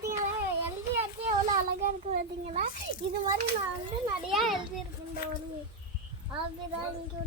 பார்த்தீங்களா எழுதியாச்சு எவ்வளோ அழகாக இருக்குது பார்த்தீங்களா இது மாதிரி நான் வந்து நிறையா எழுதியிருக்கேன் இந்த ஒரு ஆபிதா இங்கே